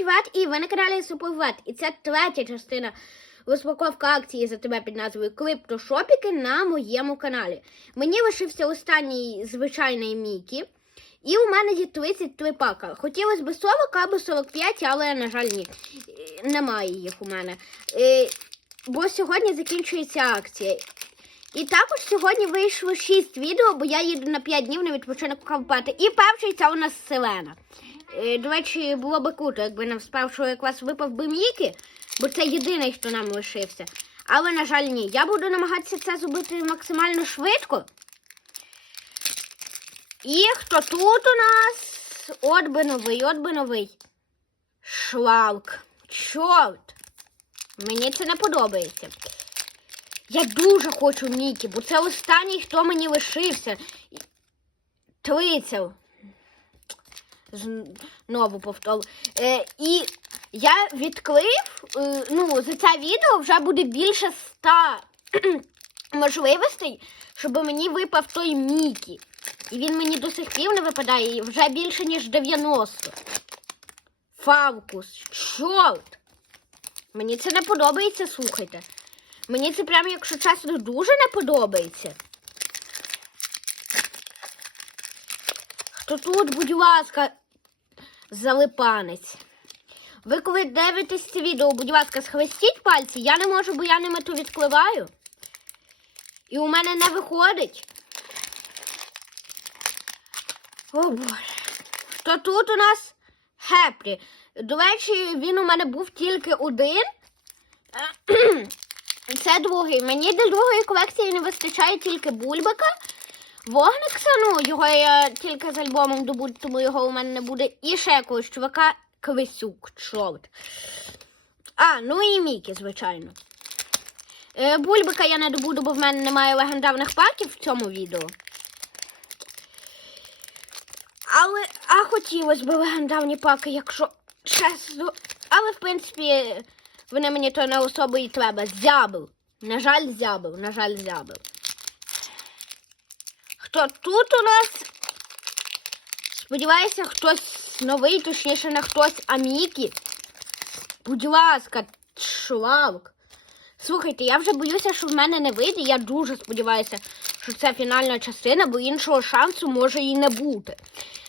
Ват і ви на каналі Суперват. І це третя частина розпаковки акції за тебе під назвою Криптошопіки на моєму каналі. Мені лишився останній звичайний Мікі. І у мене є 33 пака. Хотілося б 40 або 45, але, на жаль, ні. Е, Немає їх у мене. Е, Бо сьогодні закінчується акція. І також сьогодні вийшло 6 відео, бо я їду на 5 днів на відпочинок Карпати. І перший це у нас Селена. Е, До речі, було би круто, якби нам з першого якраз випав би Мікі, бо це єдиний, хто нам лишився. Але, на жаль, ні. Я буду намагатися це зробити максимально швидко. І хто тут у нас? От би новий, от би новий. Шлалк. Чорт. Мені це не подобається. Я дуже хочу Мікі, бо це останній, хто мені лишився. Трицев. Знову повторю. Е, і я відкрив, е, ну, за це відео вже буде більше ста можливостей, щоб мені випав той Мікі. І він мені до сих пір не випадає, і вже більше, ніж 90. Фавкус. Чорт! Мені це не подобається, слухайте. Мені це прямо, якщо чесно, дуже не подобається. Хто тут, будь ласка, залипанець. Ви коли дивитесь це відео, будь ласка, схвестіть пальці, я не можу, бо я ними то відкливаю. І у мене не виходить. О боже. Хто тут у нас Хеплі? До речі, він у мене був тільки один. Це другий. Мені до другої колекції не вистачає тільки бульбика. Вогникса, ну, його я тільки з альбомом добуду, тому його у мене не буде. І ще якогось чувака Квисюк, чорт. А, ну і Мікі, звичайно. Е, бульбика я не добуду, бо в мене немає легендарних паків в цьому відео. Але, а хотілося б легендарні паки, якщо чесно. Але, в принципі, вони мені то не особо і треба. Зябл. На жаль, зябл, на жаль, зябл. Хто тут у нас? Сподіваюся, хтось новий, точніше, не хтось, а Мікі. Будь ласка, шлавк. Слухайте, я вже боюся, що в мене не вийде. Я дуже сподіваюся, що це фінальна частина, бо іншого шансу може і не бути.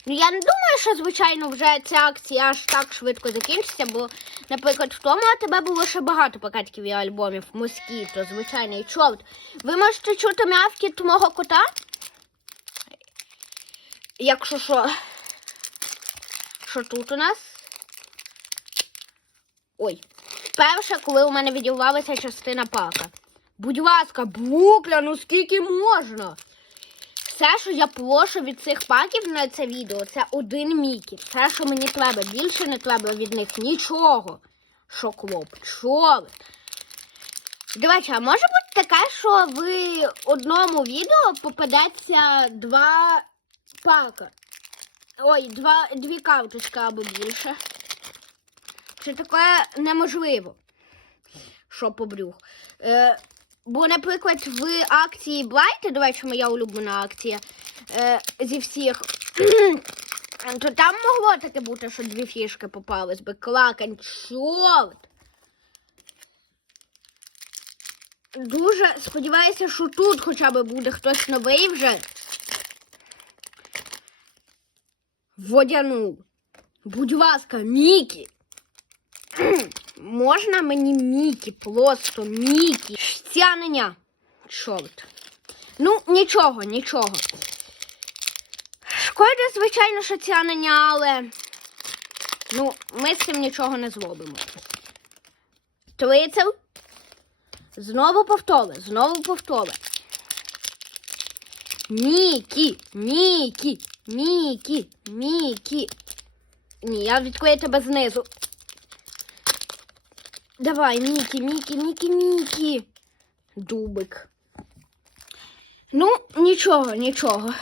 Ну, я не думаю, що, звичайно, вже ця акція аж так швидко закінчиться, бо, наприклад, в тому тебе було ще багато пакетиків і альбомів. Москіто, звичайний чорт. Ви можете чути м'явкіт мого кота? Якщо що. Що тут у нас? Ой. Перше, коли у мене відірвалася частина пака. Будь ласка, букля, ну скільки можна? Все, що я прошу від цих паків на це відео, це один Мікі. Все, що мені треба. Більше не треба від них нічого. Шоклоп, чорт. До речі, а може бути таке, що в одному відео попадеться два пака. Ой, два, дві карточки або більше. Чи таке неможливо? Що побрюх. Е, бо, наприклад, в акції Блайти, до речі, моя улюблена акція е, зі всіх, то там могло таке бути, що дві фішки попались би. Клакань, чорт! Дуже сподіваюся, що тут хоча б буде хтось новий вже. Водянув. Будь ласка, Мікі. Можна мені Мікі, просто Мікі. Стянення. Чорт. Ну, нічого, нічого. Шкода, звичайно, що тянення, але ну, ми з цим нічого не зробимо. Трицел. Знову повтори, знову повтори. Мікі, Мікі, Мікі, Мікі. Ні, я відклею тебе знизу. Давай, Мікі, Мікі, Мікі, Мікі. Дубик. Ну, нічого, нічого.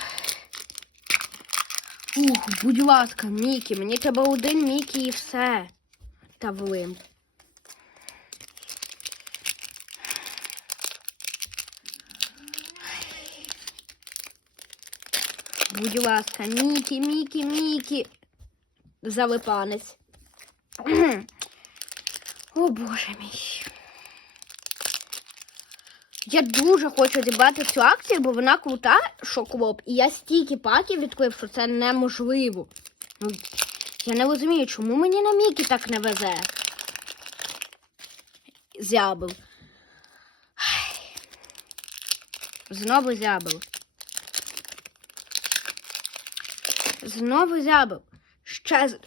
Ух, будь ласка, Мікі, мені треба один Мікі і все. Та влим. Будь ласка, Мікі, Мікі, Мікі. Залипанець. О боже мій. Я дуже хочу зібрати цю акцію, бо вона крута, що клоп. І я стільки паків відкрив, що це неможливо. Ну, я не розумію, чому мені на Мікі так не везе. Зябл. Знову зябл. Знову зябл. Ще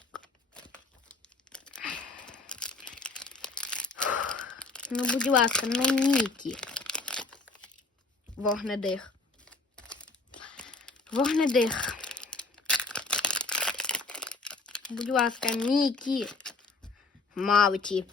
Ну, будь ласка, на Мікі. Вогнедих. Вогнедих. Будь ласка, Мікі. Мауті.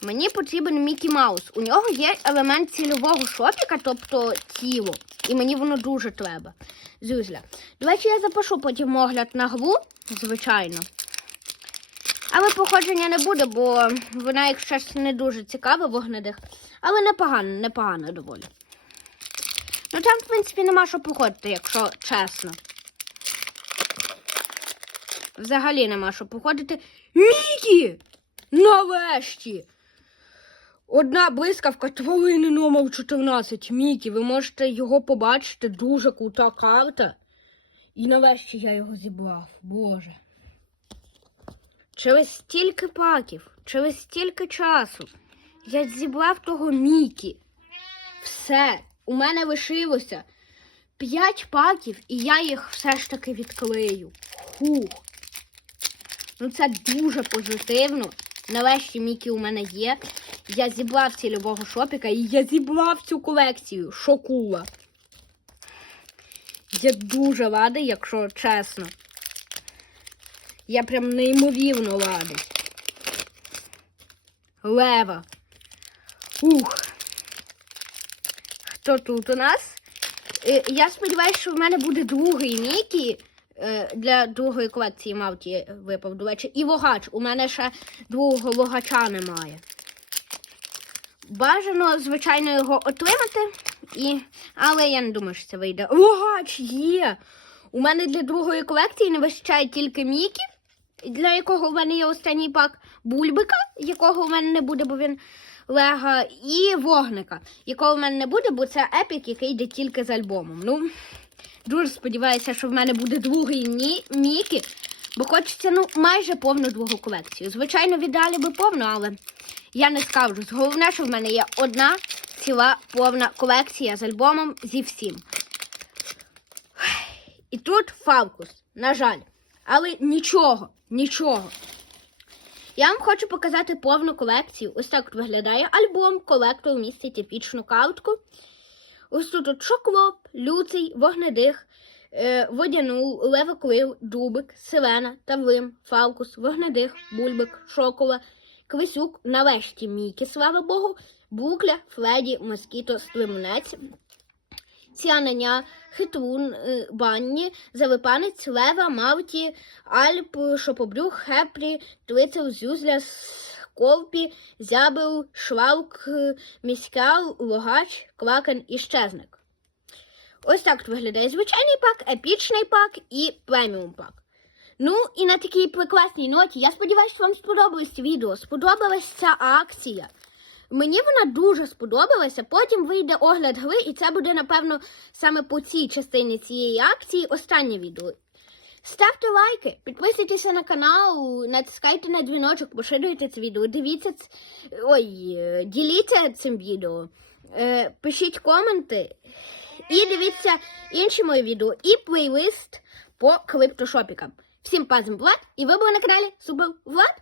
Мені потрібен Мікі Маус. У нього є елемент цільового шопіка, тобто тіло. І мені воно дуже треба. Зюзля. Речі, я запишу потім огляд на гру, звичайно. Але походження не буде, бо вона, якщо не дуже цікава вогнедих. Але непогано, непогано доволі. Ну там, в принципі, нема що походити, якщо чесно. Взагалі нема що походити. Мікі! Нарешті! Одна блискавка тварини номер 14. Мікі, ви можете його побачити. Дуже крута карта. І нарешті я його зібрав. Боже. Через стільки паків, через стільки часу я зібрав того Мікі. Все, у мене лишилося 5 паків, і я їх все ж таки відклею. Хух. Ну це дуже позитивно. Нарешті Мікі у мене є. Я зібрав цільового шопіка і я зібрав цю колекцію. Шокула. Я дуже радий, якщо чесно. Я прям неймовірно радий. Лева. Ух. Хто тут у нас? Е, Я сподіваюся, що в мене буде другий Мікі. Е, Для другої колекції Мавті випав, до речі. І вогач. У мене ще другого вогача немає. Бажано, звичайно, його отримати. І... Але я не думаю, що це вийде. Вогач є! У мене для другої колекції не вистачає тільки Міків, для якого в мене є останній пак бульбика, якого в мене не буде, бо він лега, і вогника, якого в мене не буде, бо це епік, який йде тільки з альбомом. Ну, дуже сподіваюся, що в мене буде другий Ні- Мікі, бо хочеться ну, майже повну другу колекцію. Звичайно, в би повну, але я не скажу. Головне, що в мене є одна ціла повна колекція з альбомом зі всім. І тут Фалкус, на жаль. Але нічого, нічого. Я вам хочу показати повну колекцію. Ось так виглядає альбом. Колектор містить епічну картку. Ось тут от Шоклоп, Люций, Вогнедих, е, Водянул, Левоклив, Дубик, Селена, Тавлим, Фалкус, Вогнедих, Бульбик, Шокола, Квисюк, нарешті Мікі, слава Богу, Букля, Фледі, Москіто, Стримунець, Ціаненя, Хитрун, е, Банні, Залипанець, Лева, Мавті, Альп, Шопобрюх, Хеплі, Твицел, Зюзля, Колпі, Зябел, Швалк, Міськал, Логач, Квакен і Щезник. Ось так виглядає звичайний пак, епічний пак і преміум пак. Ну і на такій прекрасній ноті. Я сподіваюся, що вам сподобалось відео, сподобалась ця акція. Мені вона дуже сподобалася. Потім вийде огляд гри, і це буде, напевно, саме по цій частині цієї акції останнє відео. Ставте лайки, підписуйтеся на канал, натискайте на дзвіночок, поширюйте це відео, дивіться, ц- ой, е, діліться цим відео, е, пишіть коменти і дивіться інші мої відео і плейлист по криптошопікам. Всім пазм Влад, і ви були на каналі Супер Влад.